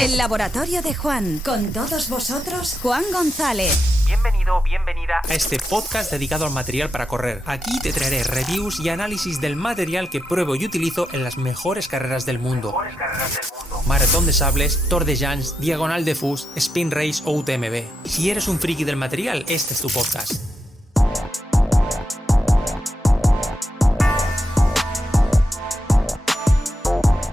El laboratorio de Juan. Con todos vosotros, Juan González. Bienvenido o bienvenida a este podcast dedicado al material para correr. Aquí te traeré reviews y análisis del material que pruebo y utilizo en las mejores carreras del mundo. Maratón de Sables, Tour de Llans, Diagonal de Fus, Spin Race o UTMB. Si eres un friki del material, este es tu podcast.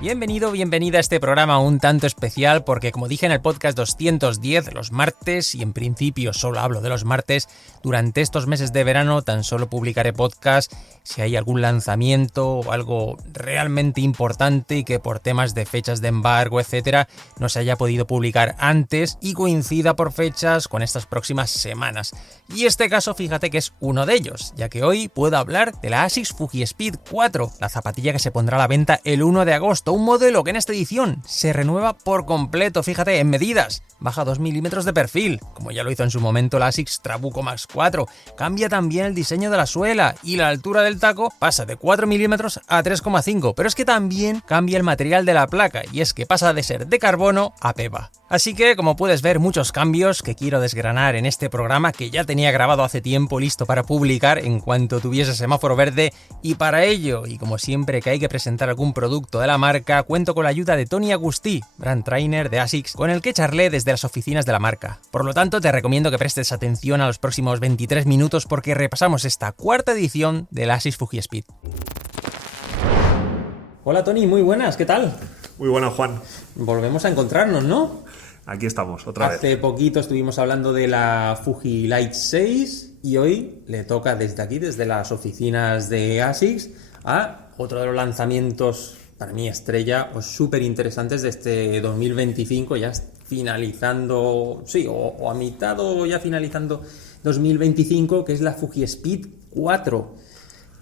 Bienvenido, bienvenida a este programa un tanto especial porque, como dije en el podcast 210, los martes, y en principio solo hablo de los martes, durante estos meses de verano tan solo publicaré podcast si hay algún lanzamiento o algo realmente importante y que por temas de fechas de embargo, etcétera, no se haya podido publicar antes y coincida por fechas con estas próximas semanas. Y este caso, fíjate que es uno de ellos, ya que hoy puedo hablar de la ASICS Fujispeed 4, la zapatilla que se pondrá a la venta el 1 de agosto. Un modelo que en esta edición se renueva por completo, fíjate, en medidas. Baja 2 milímetros de perfil, como ya lo hizo en su momento la ASICS Trabuco Max 4. Cambia también el diseño de la suela y la altura del taco pasa de 4 milímetros a 3,5. Pero es que también cambia el material de la placa, y es que pasa de ser de carbono a PEVA. Así que, como puedes ver, muchos cambios que quiero desgranar en este programa que ya tenía grabado hace tiempo, listo para publicar en cuanto tuviese semáforo verde, y para ello, y como siempre que hay que presentar algún producto de la marca, cuento con la ayuda de Tony Agustí, brand trainer de ASICS, con el que charlé desde las oficinas de la marca. Por lo tanto, te recomiendo que prestes atención a los próximos 23 minutos porque repasamos esta cuarta edición de la ASICS Fujispeed. Hola Tony, muy buenas, ¿qué tal? Muy buenas, Juan. Volvemos a encontrarnos, ¿no? Aquí estamos, otra vez. Hace poquito estuvimos hablando de la Fuji Light 6 y hoy le toca desde aquí, desde las oficinas de ASICS, a otro de los lanzamientos, para mí estrella, o súper interesantes de este 2025, ya finalizando, sí, o a mitad o ya finalizando 2025, que es la Fujispeed 4.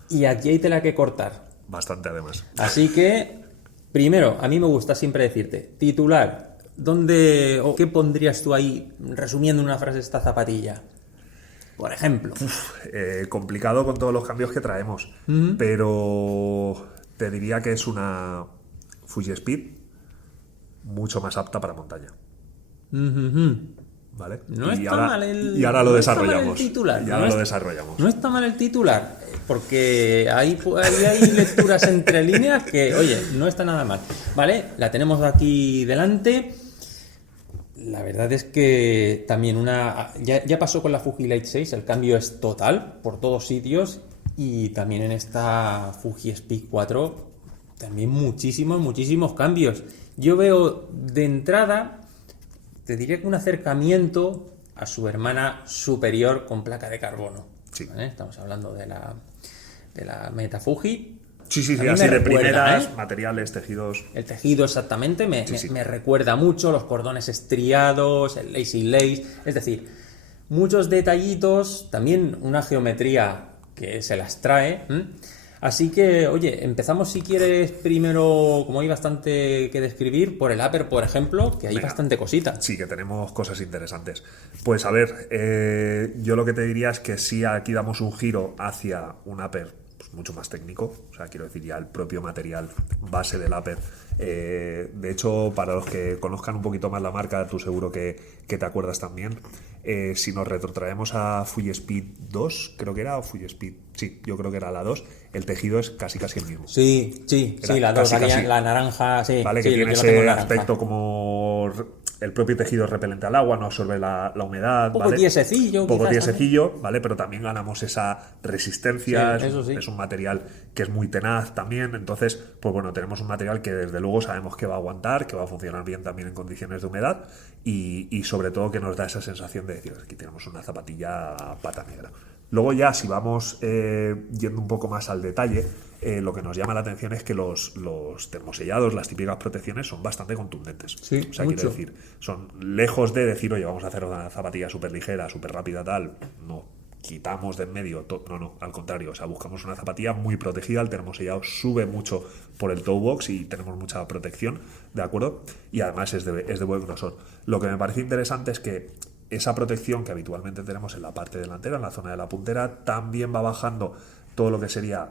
Y aquí hay tela que cortar. Bastante, además. Así que, primero, a mí me gusta siempre decirte, titular, ¿dónde o qué pondrías tú ahí, resumiendo una frase, esta zapatilla? Por ejemplo. Complicado con todos los cambios que traemos, pero te diría que es una Fujispeed mucho más apta para montaña. ¿Vale? No está mal el y ahora lo desarrollamos. Titular. Y ahora lo desarrollamos. No está mal el titular, porque hay lecturas entre líneas que, oye, no está nada mal. Vale, la tenemos aquí delante. La verdad es que también ya pasó con la Fuji Light 6, el cambio es total por todos sitios, y también en esta Fujispeed 4 también muchísimos cambios. Yo veo de entrada, te diría que un acercamiento a su hermana superior con placa de carbono. Sí. ¿Vale? Estamos hablando de la Meta Fuji. Sí, A mí así me de recuerda, primeras, materiales, tejidos. El tejido exactamente me recuerda mucho, los cordones estriados, el lacy lace, es decir, muchos detallitos, también una geometría que se las trae. Así que, oye, empezamos si quieres primero, como hay bastante que describir, por el upper, por ejemplo, que hay bastante cosita. Sí, que tenemos cosas interesantes. Pues a ver, yo lo que te diría es que sí, aquí damos un giro hacia un upper mucho más técnico, o sea, quiero decir, ya el propio material base del upper. De hecho, para los que conozcan un poquito más la marca, tú seguro que te acuerdas también. Si nos retrotraemos a Fujispeed 2, creo que era, o Fujispeed, sí, yo creo que era la 2, el tejido es casi el mismo. Sí, la 2, la naranja, sí. Vale, sí, que tiene ese aspecto como el propio tejido es repelente al agua, no absorbe la humedad. Un poco tiesecillo. ¿Vale? Pero también ganamos esa resistencia, sí, es un material que es muy tenaz también, entonces, pues bueno, tenemos un material que desde luego sabemos que va a aguantar, que va a funcionar bien también en condiciones de humedad y sobre todo que nos da esa sensación de decir, aquí tenemos una zapatilla pata negra. Luego ya, si vamos yendo un poco más al detalle, lo que nos llama la atención es que los termosellados, las típicas protecciones, son bastante contundentes. Sí, o sea, quiero decir, son lejos de decir, oye, vamos a hacer una zapatilla súper ligera, súper rápida, tal. No, quitamos de en medio. No, al contrario. O sea, buscamos una zapatilla muy protegida. El termosellado sube mucho por el toe box y tenemos mucha protección, ¿de acuerdo? Y además es de buen grosor. Lo que me parece interesante es que esa protección que habitualmente tenemos en la parte delantera, en la zona de la puntera, también va bajando todo lo que sería,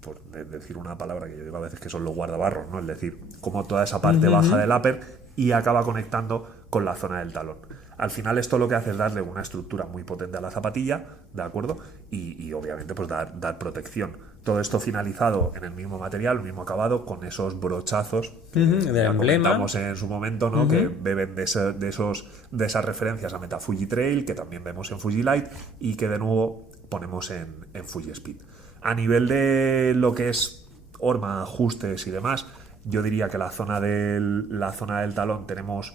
por decir una palabra que yo digo a veces que son los guardabarros, ¿no? Es decir, como toda esa parte baja del upper y acaba conectando con la zona del talón. Al final esto lo que hace es darle una estructura muy potente a la zapatilla, ¿de acuerdo? Y obviamente pues dar protección. Todo esto finalizado en el mismo material, el mismo acabado, con esos brochazos que emblema. comentamos en su momento, ¿no? Que beben de esas referencias a Meta Fuji Trail, que también vemos en Fuji Light y que de nuevo ponemos en Fuji Speed. A nivel de lo que es horma, ajustes y demás, yo diría que la zona del talón tenemos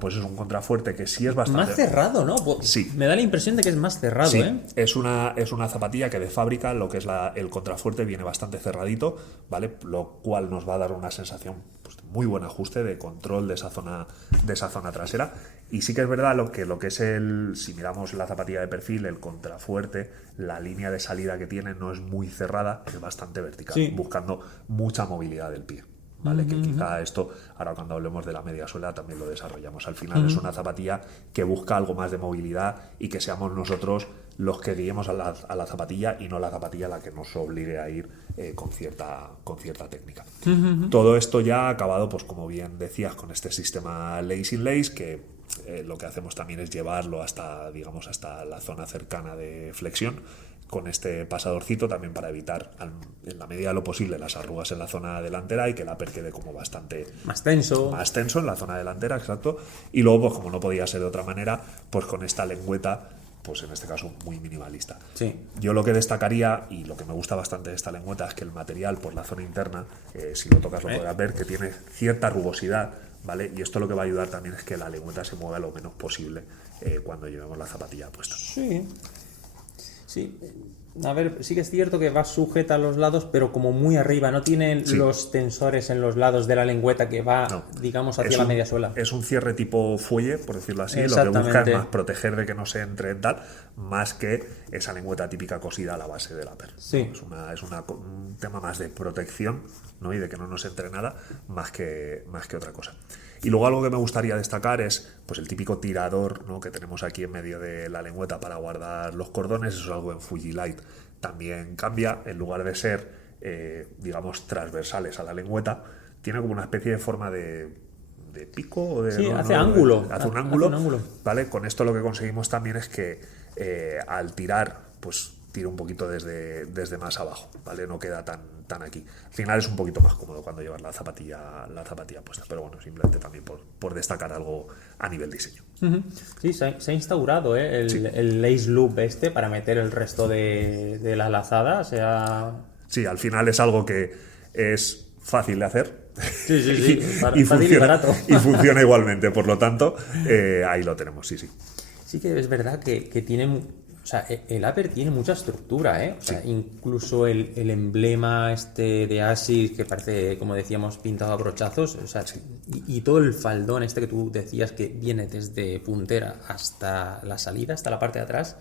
pues es un contrafuerte que sí es bastante más cerrado, ¿no? Sí. Me da la impresión de que es más cerrado, sí, ¿eh? es una zapatilla que de fábrica lo que es el contrafuerte viene bastante cerradito, ¿vale? Lo cual nos va a dar una sensación pues, de muy buen ajuste de control de esa zona trasera. Y sí que es verdad lo que es si miramos la zapatilla de perfil, el contrafuerte, la línea de salida que tiene no es muy cerrada, es bastante vertical, sí, buscando mucha movilidad del pie. ¿Vale? Que quizá esto, ahora cuando hablemos de la media suela también lo desarrollamos. Al final es una zapatilla que busca algo más de movilidad y que seamos nosotros los que guiemos a la zapatilla y no la zapatilla la que nos obligue a ir con cierta técnica. Todo esto ya ha acabado, pues como bien decías, con este sistema Lace in Lace, que lo que hacemos también es llevarlo hasta la zona cercana de flexión, con este pasadorcito también para evitar en la medida de lo posible las arrugas en la zona delantera y que el upper quede como bastante más tenso en la zona delantera, exacto. Y luego, pues como no podía ser de otra manera, pues con esta lengüeta, pues en este caso muy minimalista. Sí. Yo lo que destacaría y lo que me gusta bastante de esta lengüeta es que el material por la zona interna, si lo tocas lo podrás ver, que tiene cierta rugosidad, ¿vale? Y esto lo que va a ayudar también es que la lengüeta se mueva lo menos posible cuando llevemos la zapatilla puesta. Sí, a ver, sí que es cierto que va sujeta a los lados, pero como muy arriba, no tiene los tensores en los lados de la lengüeta que va, digamos, hacia la media suela. Es un cierre tipo fuelle, por decirlo así, lo que busca es más proteger de que no se entre en tal, más que esa lengüeta típica cosida a la base del upper. Sí. ¿No? Es un tema más de protección, ¿no? Y de que no nos entre nada, más que otra cosa. Y luego algo que me gustaría destacar es pues el típico tirador, ¿no? Que tenemos aquí en medio de la lengüeta para guardar los cordones. Eso es algo en Fuji Light también cambia. En lugar de ser, digamos, transversales a la lengüeta, tiene como una especie de forma de pico. O de, sí, ¿no? hace ángulo. Hace un ángulo. ¿Vale? Con esto lo que conseguimos también es que al tirar, pues tira un poquito desde más abajo, ¿vale? No queda tan aquí. Al final es un poquito más cómodo cuando llevas la zapatilla puesta, pero bueno, simplemente también por destacar algo a nivel diseño. Sí, se ha instaurado el lace loop para meter el resto de la lazada, Sí, al final es algo que es fácil de hacer. Sí. y fácil y barato. Y funciona igualmente, por lo tanto, ahí lo tenemos, sí. Sí que es verdad que tiene... O sea, el upper tiene mucha estructura, ¿eh? O sea, incluso el emblema de Asics, que parece, como decíamos, pintado a brochazos, o sea, y todo el faldón que tú decías que viene desde puntera hasta la salida, hasta la parte de atrás.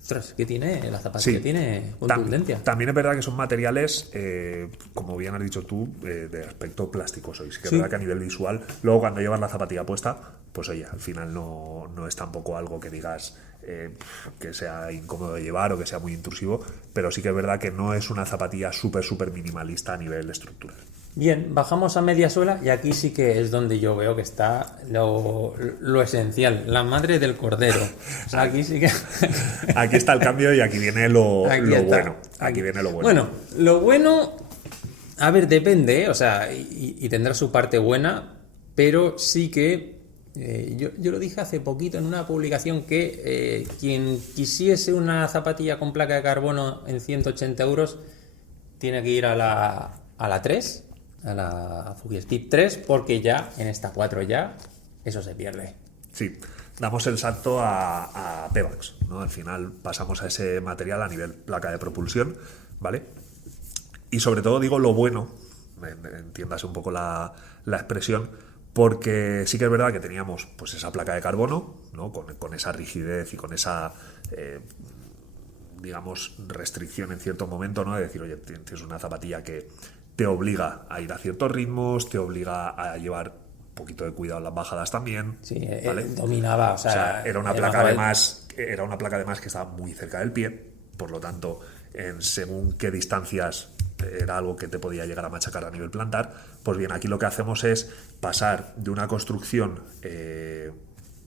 Ostras, que tiene la zapatilla, tiene contundencia. También es verdad que son materiales, como bien has dicho tú, de aspecto plásticoso. Y sí que es verdad que a nivel visual, luego cuando llevas la zapatilla puesta, pues oye, al final no es tampoco algo que digas que sea incómodo de llevar o que sea muy intrusivo, pero sí que es verdad que no es una zapatilla súper minimalista a nivel estructural. Bien, bajamos a media suela y aquí sí que es donde yo veo que está lo esencial, la madre del cordero. O sea, aquí sí que... Aquí está el cambio y aquí viene lo bueno. Aquí viene lo bueno. Bueno, lo bueno, a ver, depende, ¿eh? O sea, y tendrá su parte buena, pero sí que yo lo dije hace poquito en una publicación que quien quisiese una zapatilla con placa de carbono en 180 euros tiene que ir a la 3, a la Fuji Speed 3, porque ya en esta 4 ya eso se pierde. Sí, damos el salto a Pebax, ¿no? Al final pasamos a ese material a nivel placa de propulsión, ¿vale? Y sobre todo digo lo bueno, entiéndase un poco la expresión, porque sí que es verdad que teníamos pues esa placa de carbono, ¿no? Con esa rigidez y con esa digamos restricción en cierto momento, ¿no? De decir, oye, tienes una zapatilla que te obliga a ir a ciertos ritmos, te obliga a llevar un poquito de cuidado en las bajadas también. Sí, ¿vale? Dominaba, o sea era una placa además que estaba muy cerca del pie, por lo tanto en según qué distancias era algo que te podía llegar a machacar a nivel plantar. Pues bien, aquí lo que hacemos es pasar de una construcción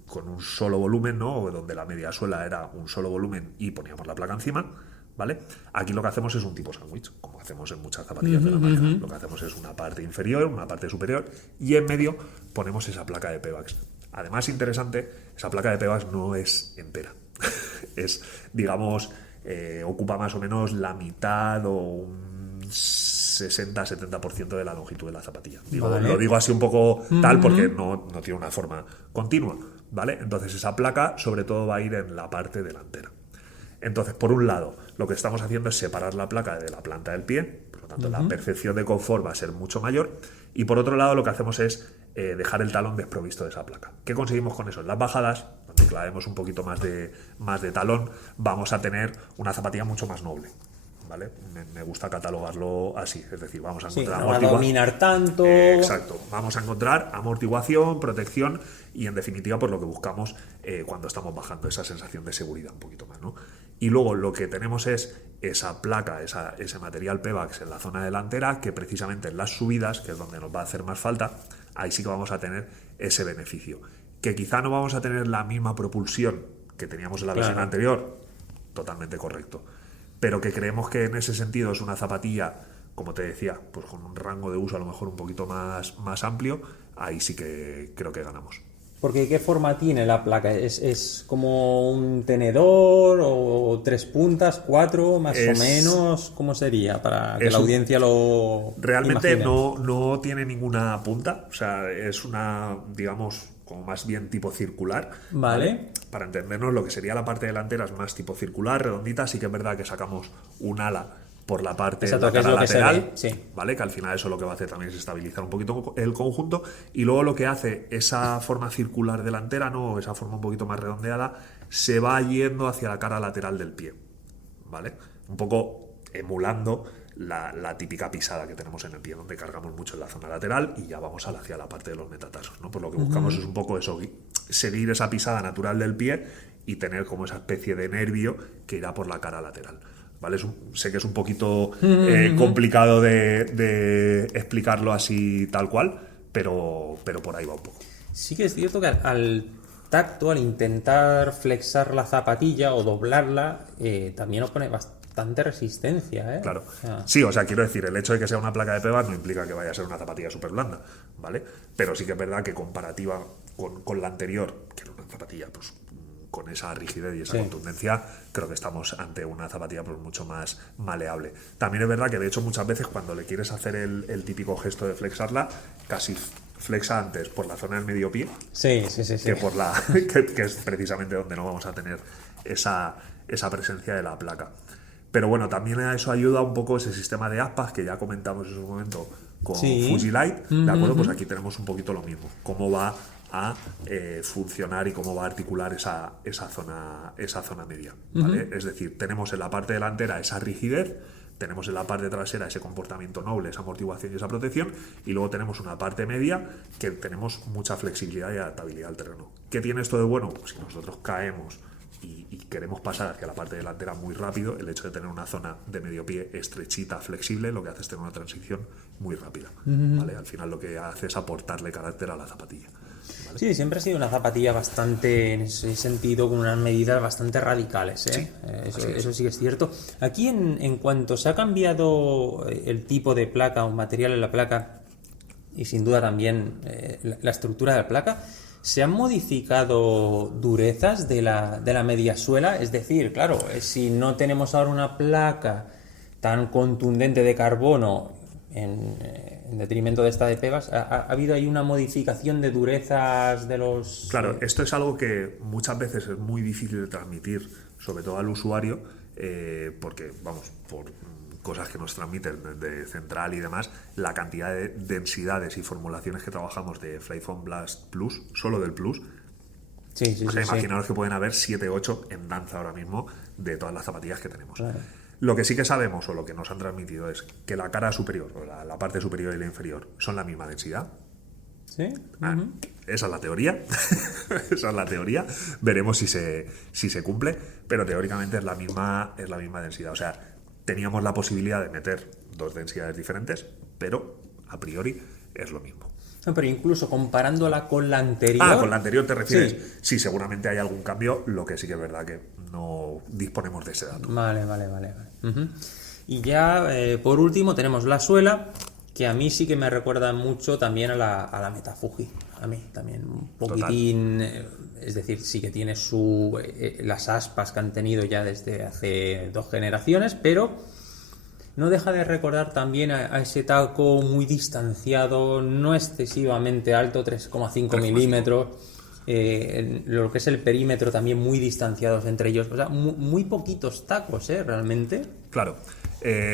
con un solo volumen, ¿no? Donde la media suela era un solo volumen y poníamos la placa encima, ¿vale? Aquí lo que hacemos es un tipo sándwich, como hacemos en muchas zapatillas de la marca. Lo que hacemos es una parte inferior, una parte superior, y en medio ponemos esa placa de Pebax. Además, interesante, esa placa de Pebax no es entera. Es, digamos, ocupa más o menos la mitad o un 60-70% de la longitud de la zapatilla. Vale. Lo digo así un poco tal porque no tiene una forma continua, ¿vale? Entonces esa placa sobre todo va a ir en la parte delantera. Entonces, por un lado, lo que estamos haciendo es separar la placa de la planta del pie, por lo tanto la percepción de confort va a ser mucho mayor, y por otro lado lo que hacemos es dejar el talón desprovisto de esa placa. ¿Qué conseguimos con eso? En las bajadas, donde clavemos un poquito más de talón, vamos a tener una zapatilla mucho más noble, ¿vale? Me gusta catalogarlo así, es decir, vamos a encontrar no va a dominar tanto. Exacto, vamos a encontrar amortiguación, protección y en definitiva pues lo que buscamos cuando estamos bajando, esa sensación de seguridad un poquito más, ¿no? Y luego lo que tenemos es esa placa, ese material Pebax en la zona delantera, que precisamente en las subidas, que es donde nos va a hacer más falta, ahí sí que vamos a tener ese beneficio. Que quizá no vamos a tener la misma propulsión que teníamos en la versión anterior, totalmente correcto. Pero que creemos que en ese sentido es una zapatilla, como te decía, pues con un rango de uso a lo mejor un poquito más amplio, ahí sí que creo que ganamos. Porque ¿qué forma tiene la placa? ¿Es como un tenedor o 3 puntas, 4 más o menos? ¿Cómo sería? Para que la audiencia lo realmente imagine. no tiene ninguna punta, o sea, es una, digamos, como más bien tipo circular. Vale. Para entendernos, lo que sería la parte delantera es más tipo circular, redondita. Sí que es verdad que sacamos un ala por la parte Exacto, la que es cara lo que se lateral, ve, sí. ¿vale? Que al final eso lo que va a hacer también es estabilizar un poquito el conjunto, y luego lo que hace esa forma circular delantera, ¿no? Esa forma un poquito más redondeada, se va yendo hacia la cara lateral del pie, ¿vale? Un poco emulando la típica pisada que tenemos en el pie, donde cargamos mucho en la zona lateral y ya vamos hacia la parte de los metatarsos, ¿no? Pues lo que buscamos es un poco eso, seguir esa pisada natural del pie y tener como esa especie de nervio que irá por la cara lateral, ¿vale? Sé que es un poquito complicado de explicarlo así tal cual, pero por ahí va un poco. Sí que es cierto que al tacto, al intentar flexar la zapatilla o doblarla, también opone bastante resistencia, ¿eh? Claro. Sí, o sea, quiero decir, el hecho de que sea una placa de Pebax no implica que vaya a ser una zapatilla súper blanda, ¿vale? Pero sí que es verdad que comparativa con la anterior, que era una zapatilla pues con esa rigidez y esa contundencia, creo que estamos ante una zapatilla pues mucho más maleable. También es verdad que de hecho muchas veces cuando le quieres hacer el típico gesto de flexarla, casi flexa antes por la zona del medio pie que por que es precisamente donde no vamos a tener esa presencia de la placa. Pero bueno, también a eso ayuda un poco ese sistema de aspas que ya comentamos en su momento con Fujilite, ¿de acuerdo? Pues aquí tenemos un poquito lo mismo, cómo va a funcionar y cómo va a articular esa zona media, ¿vale? Es decir, tenemos en la parte delantera esa rigidez, tenemos en la parte trasera ese comportamiento noble, esa amortiguación y esa protección, y luego tenemos una parte media que tenemos mucha flexibilidad y adaptabilidad al terreno. ¿Qué tiene esto de bueno? Pues si nosotros caemos y queremos pasar hacia la parte delantera muy rápido, el hecho de tener una zona de medio pie estrechita, flexible, lo que hace es tener una transición muy rápida, ¿vale? Al final lo que hace es aportarle carácter a la zapatilla, ¿vale? Sí, siempre ha sido una zapatilla bastante, en ese sentido, con unas medidas bastante radicales, ¿eh? Sí, Eso sí que es cierto. Aquí, en cuanto se ha cambiado el tipo de placa o material en la placa, y sin duda también la estructura de la placa, ¿se han modificado durezas de la mediasuela? Es decir, claro, si no tenemos ahora una placa tan contundente de carbono en detrimento de esta de Pebax, ¿ha habido ahí una modificación de durezas de los...? Claro, esto es algo que muchas veces es muy difícil de transmitir, sobre todo al usuario, porque, vamos, por cosas que nos transmiten de central y demás, la cantidad de densidades y formulaciones que trabajamos de Flyfoam Blast Plus, solo del Plus. Imaginaos que pueden haber 7, 8 en danza ahora mismo de todas las zapatillas que tenemos. Claro. Lo que sí que sabemos, o lo que nos han transmitido, es que la cara superior, o la parte superior y la inferior, son la misma densidad. ¿Sí? Esa es la teoría. Esa es la teoría. Veremos si se cumple, pero teóricamente es la misma densidad. O sea, teníamos la posibilidad de meter 2 densidades diferentes, pero a priori es lo mismo. No, pero incluso comparándola con la anterior... Con la anterior te refieres. Sí. Sí, seguramente hay algún cambio, lo que sí que es verdad que no disponemos de ese dato. Vale. Ujú. Y ya, por último, tenemos la suela, que a mí sí que me recuerda mucho también a la Meta Fuji. A mí también un poquitín... es decir, sí que tiene las aspas que han tenido ya desde hace 2 generaciones, pero no deja de recordar también a ese taco muy distanciado, no excesivamente alto, 3,5 milímetros. Lo que es el perímetro también muy distanciados entre ellos. O sea, muy poquitos tacos, realmente. Claro.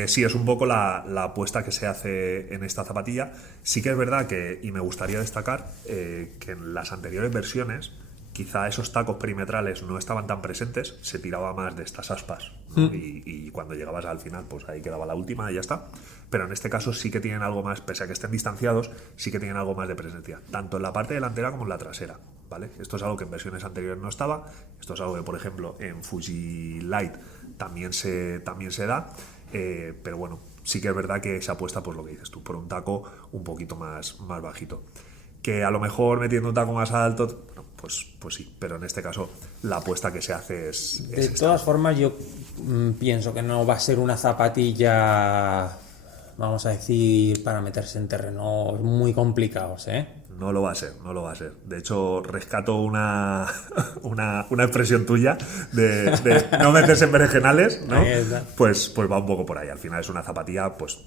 Sí, es un poco la apuesta que se hace en esta zapatilla. Sí que es verdad que, y me gustaría destacar, que en las anteriores versiones quizá esos tacos perimetrales no estaban tan presentes, se tiraba más de estas aspas, ¿no? Y cuando llegabas al final, pues ahí quedaba la última y ya está. Pero en este caso sí que tienen algo más, pese a que estén distanciados, sí que tienen algo más de presencia, tanto en la parte delantera como en la trasera, ¿vale? Esto es algo que en versiones anteriores no estaba, esto es algo que, por ejemplo, en Fuji Light también se da, pero bueno, sí que es verdad que se apuesta por lo que dices tú, por un taco un poquito más bajito. Que a lo mejor metiendo un taco más alto, bueno, pues sí, pero en este caso la apuesta que se hace es de todas formas, yo pienso que no va a ser una zapatilla, vamos a decir, para meterse en terrenos muy complicados, No lo va a ser. De hecho, rescato una expresión tuya de no meterse en berenjenales, ¿no? Pues va un poco por ahí. Al final es una zapatilla, pues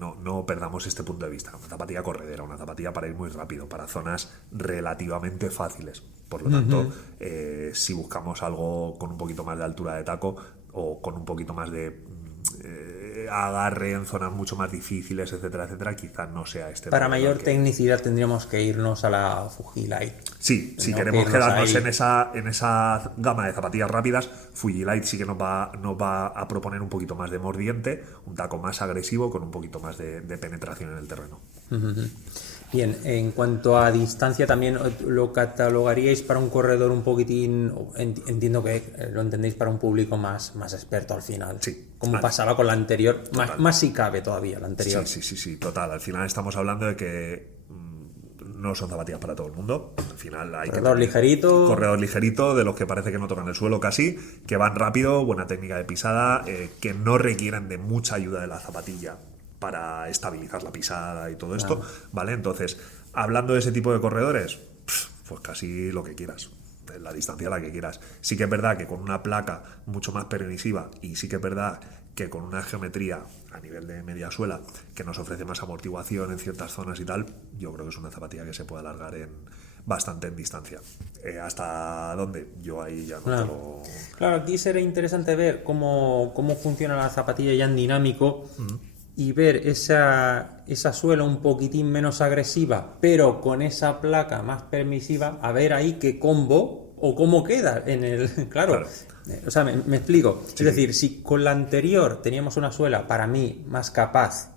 no perdamos este punto de vista. Una zapatilla corredera, una zapatilla para ir muy rápido, para zonas relativamente fáciles. Por lo tanto, si buscamos algo con un poquito más de altura de taco o con un poquito más de agarre en zonas mucho más difíciles, etcétera, quizás no sea este. Para mayor tecnicidad tendríamos que irnos a la Fuji Light. Sí, si queremos quedarnos en esa gama de zapatillas rápidas, Fuji Light sí que nos va a proponer un poquito más de mordiente, un taco más agresivo con un poquito más de penetración en el terreno. Bien, en cuanto a distancia, también lo catalogaríais para un corredor un poquitín, entiendo que lo entendéis para un público más experto al final. Sí. Como pasaba con la anterior, más si cabe todavía la anterior. Sí, total. Al final estamos hablando de que no son zapatillas para todo el mundo. Al final hay corredor ligerito, de los que parece que no tocan el suelo casi, que van rápido, buena técnica de pisada, que no requieren de mucha ayuda de la zapatilla para estabilizar la pisada y todo esto, ¿vale? Entonces, hablando de ese tipo de corredores, pues casi lo que quieras, la distancia a la que quieras. Sí que es verdad que con una placa mucho más permisiva y sí que es verdad que con una geometría a nivel de media suela que nos ofrece más amortiguación en ciertas zonas y tal, yo creo que es una zapatilla que se puede alargar bastante en distancia. ¿Hasta dónde? Yo ahí ya no te lo... Claro, aquí será interesante ver cómo funciona la zapatilla ya en dinámico. Y ver esa suela un poquitín menos agresiva, pero con esa placa más permisiva, a ver ahí qué combo o cómo queda en el... Claro. O sea, me explico. Sí. Es decir, si con la anterior teníamos una suela, para mí, más capaz,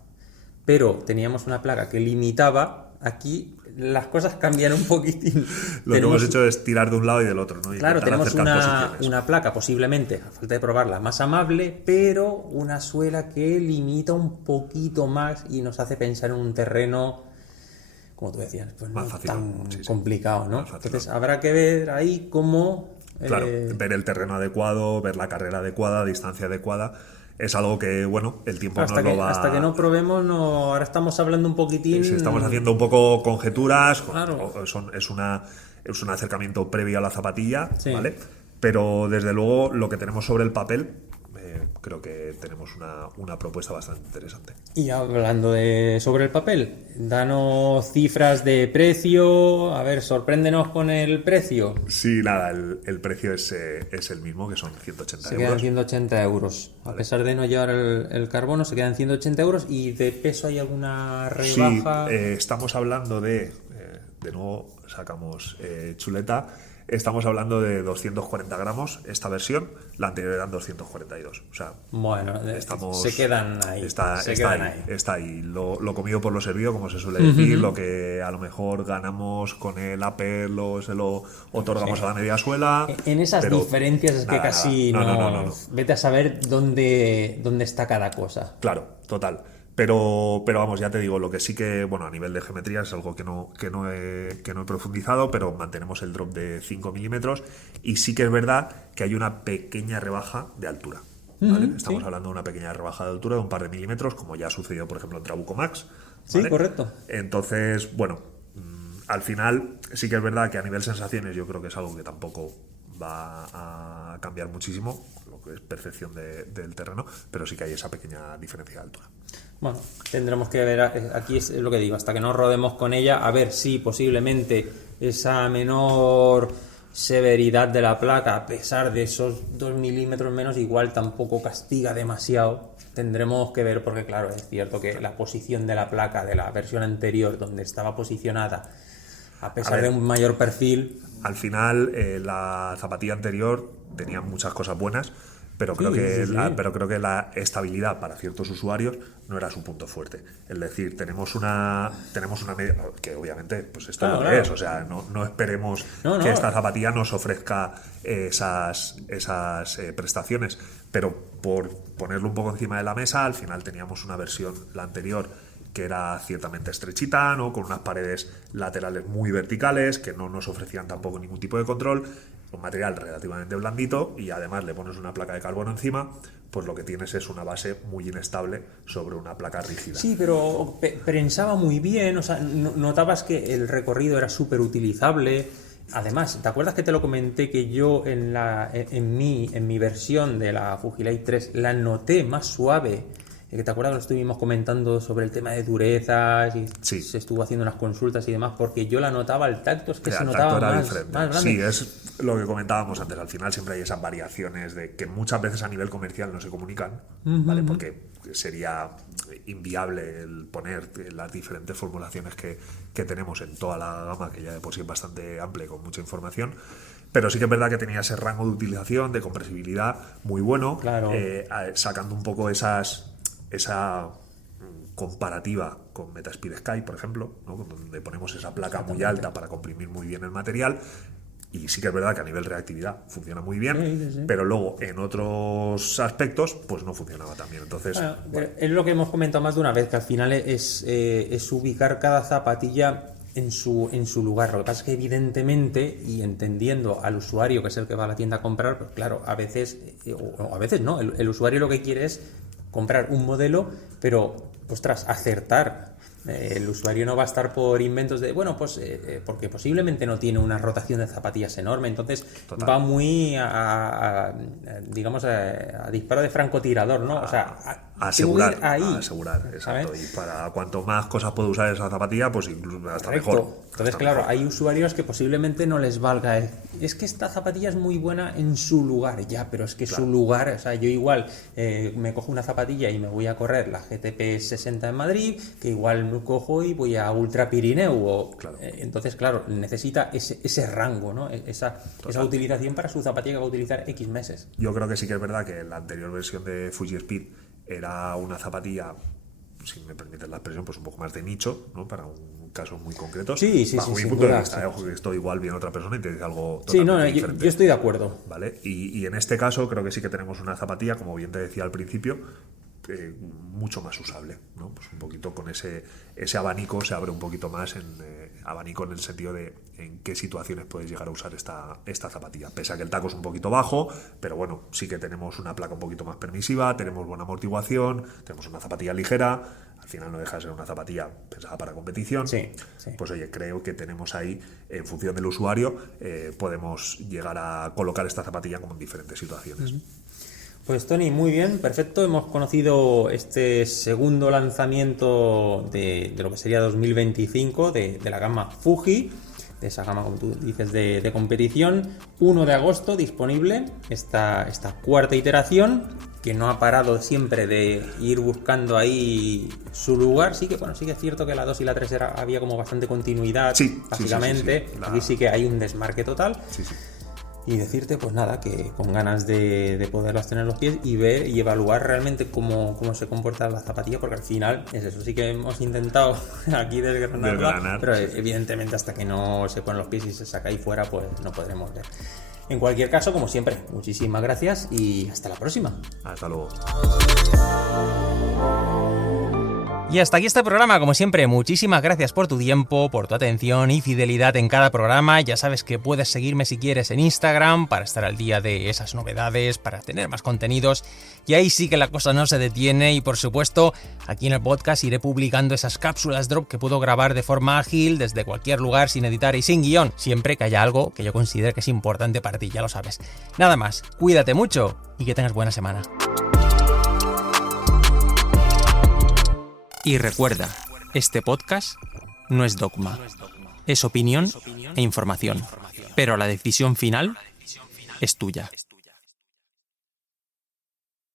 pero teníamos una placa que limitaba, aquí las cosas cambian un poquitín. Lo que hemos hecho es tirar de un lado y del otro, ¿no? Y claro, tenemos una placa posiblemente, a falta de probarla, más amable, pero una suela que limita un poquito más y nos hace pensar en un terreno, como tú decías, pues no tan complicado, ¿no? Entonces habrá que ver ahí cómo... Claro, ver el terreno adecuado, ver la carrera adecuada, distancia adecuada. Es algo que, bueno, el tiempo nos lo va... Hasta que no probemos, ahora estamos hablando un poquitín... Sí, estamos haciendo un poco conjeturas, claro. Es un acercamiento previo a la zapatilla, ¿vale? Pero desde luego lo que tenemos sobre el papel, creo que tenemos una propuesta bastante interesante. Y hablando sobre el papel, danos cifras de precio, a ver, sorpréndenos con el precio. Sí, nada, el precio es el mismo, que son 180 euros. Se quedan 180 euros. Vale. A pesar de no llevar el carbono, se quedan 180 euros. ¿Y de peso hay alguna rebaja? Sí, estamos hablando de nuevo sacamos chuleta. estamos hablando de 240 gramos esta versión, la anterior eran 242. O sea, bueno, se quedan ahí. Está ahí. Lo comido por lo servido, como se suele decir, lo que a lo mejor ganamos con el upper se lo otorgamos a la media suela. En esas diferencias es que casi no. Vete a saber dónde está cada cosa. Claro, total. Pero vamos, ya te digo, lo que sí que, bueno, a nivel de geometría es algo que no he profundizado, pero mantenemos el drop de 5 milímetros y sí que es verdad que hay una pequeña rebaja de altura. ¿Vale? Estamos hablando de una pequeña rebaja de altura de un par de milímetros, como ya ha sucedido, por ejemplo, en Trabuco Max. ¿Vale? Sí, correcto. Entonces, bueno, al final sí que es verdad que a nivel sensaciones yo creo que es algo que tampoco va a cambiar muchísimo, lo que es percepción del terreno, pero sí que hay esa pequeña diferencia de altura. Bueno, tendremos que ver, aquí es lo que digo, hasta que no rodemos con ella, a ver si posiblemente esa menor severidad de la placa, a pesar de esos 2 milímetros menos, igual tampoco castiga demasiado. Tendremos que ver, porque claro, es cierto que la posición de la placa de la versión anterior, donde estaba posicionada, a pesar de un mayor perfil... Al final, la zapatilla anterior tenía muchas cosas buenas, pero creo que la estabilidad para ciertos usuarios no era su punto fuerte. Es decir, tenemos una media, que obviamente pues esto es lo que es, o sea, no esperemos que esta zapatilla nos ofrezca esas prestaciones, pero por ponerlo un poco encima de la mesa, al final teníamos una versión, la anterior, que era ciertamente estrechita, ¿no? Con unas paredes laterales muy verticales, que no nos ofrecían tampoco ningún tipo de control, un material relativamente blandito, y además le pones una placa de carbono encima, pues lo que tienes es una base muy inestable sobre una placa rígida. Sí, pero prensaba muy bien, o sea, notabas que el recorrido era súper utilizable. Además, ¿te acuerdas que te lo comenté que yo en mi versión de la Fujilite 3 la noté más suave? Que te acuerdas que lo estuvimos comentando sobre el tema de durezas y se estuvo haciendo unas consultas y demás, porque yo la notaba al tacto, es que se notaba más grande. Sí, es lo que comentábamos antes, al final siempre hay esas variaciones de que muchas veces a nivel comercial no se comunican, ¿vale? Porque sería inviable el poner las diferentes formulaciones que tenemos en toda la gama, que ya de por sí es bastante amplia y con mucha información. Pero sí que es verdad que tenía ese rango de utilización, de compresibilidad muy bueno, claro. Sacando un poco esa comparativa con Metaspeed Sky, por ejemplo, ¿no? Donde ponemos esa placa muy alta para comprimir muy bien el material. Y sí que es verdad que a nivel reactividad funciona muy bien, sí. Pero luego en otros aspectos pues no funcionaba tan bien. Entonces, bueno. Es lo que hemos comentado más de una vez, que al final es ubicar cada zapatilla en su lugar. Lo que pasa es que evidentemente, y entendiendo al usuario, que es el que va a la tienda a comprar, pues claro, a veces no, el usuario lo que quiere es comprar un modelo, pero ostras, acertar. El usuario no va a estar por inventos de, porque posiblemente no tiene una rotación de zapatillas enorme, entonces va muy a disparo de francotirador, ¿no? O sea, asegurar, exacto. ¿Sabes? Y para cuanto más cosas puede usar esa zapatilla, pues incluso hasta Correcto. Mejor. Entonces, claro, hay usuarios que posiblemente no les valga. Es que esta zapatilla es muy buena en su lugar, ya, pero es que su lugar, o sea, yo igual me cojo una zapatilla y me voy a correr la GTP 60 en Madrid, que igual me cojo y voy a Ultra Pirineu. Entonces, claro, necesita ese rango, ¿no? Esa utilización para su zapatilla que va a utilizar X meses. Yo creo que sí que es verdad que la anterior versión de Fuji Speed era una zapatilla, si me permites la expresión, pues un poco más de nicho, ¿no? Para un caso muy concreto. Sí, bajo mi punto de vista, ojo, que esto igual viene otra persona y te dice algo totalmente diferente. Yo estoy de acuerdo. ¿Vale? Y en este caso creo que sí que tenemos una zapatilla, como bien te decía al principio, mucho más usable, ¿no? Pues un poquito con ese abanico se abre un poquito más abanico en el sentido de en qué situaciones puedes llegar a usar esta zapatilla, pese a que el taco es un poquito bajo, pero bueno, sí que tenemos una placa un poquito más permisiva, tenemos buena amortiguación, tenemos una zapatilla ligera, al final no deja de ser una zapatilla pensada para competición. Sí. Pues oye, creo que tenemos ahí, en función del usuario, podemos llegar a colocar esta zapatilla como en diferentes situaciones. Pues Tony, muy bien, perfecto. Hemos conocido este segundo lanzamiento de lo que sería 2025 de la gama Fuji, de esa gama, como tú dices, de competición. 1 de agosto disponible esta cuarta iteración, que no ha parado siempre de ir buscando ahí su lugar. Sí que es cierto que la 2 y la 3 había como bastante continuidad, básicamente. Sí. Aquí sí que hay un desmarque total. Sí. Y decirte, pues nada, que con ganas de poderlas tener en los pies y ver y evaluar realmente cómo se comporta la zapatilla, porque al final es eso. Sí que hemos intentado aquí desgranar, pero evidentemente hasta que no se ponen los pies y se saca ahí fuera, pues no podremos ver. En cualquier caso, como siempre, muchísimas gracias y hasta la próxima. Hasta luego. Y hasta aquí este programa, como siempre, muchísimas gracias por tu tiempo, por tu atención y fidelidad en cada programa. Ya sabes que puedes seguirme si quieres en Instagram para estar al día de esas novedades, para tener más contenidos. Y ahí sí que la cosa no se detiene y, por supuesto, aquí en el podcast iré publicando esas cápsulas drop que puedo grabar de forma ágil desde cualquier lugar, sin editar y sin guión, siempre que haya algo que yo considere que es importante para ti, ya lo sabes. Nada más, cuídate mucho y que tengas buena semana. Y recuerda, este podcast no es dogma, es opinión e información, pero la decisión final es tuya.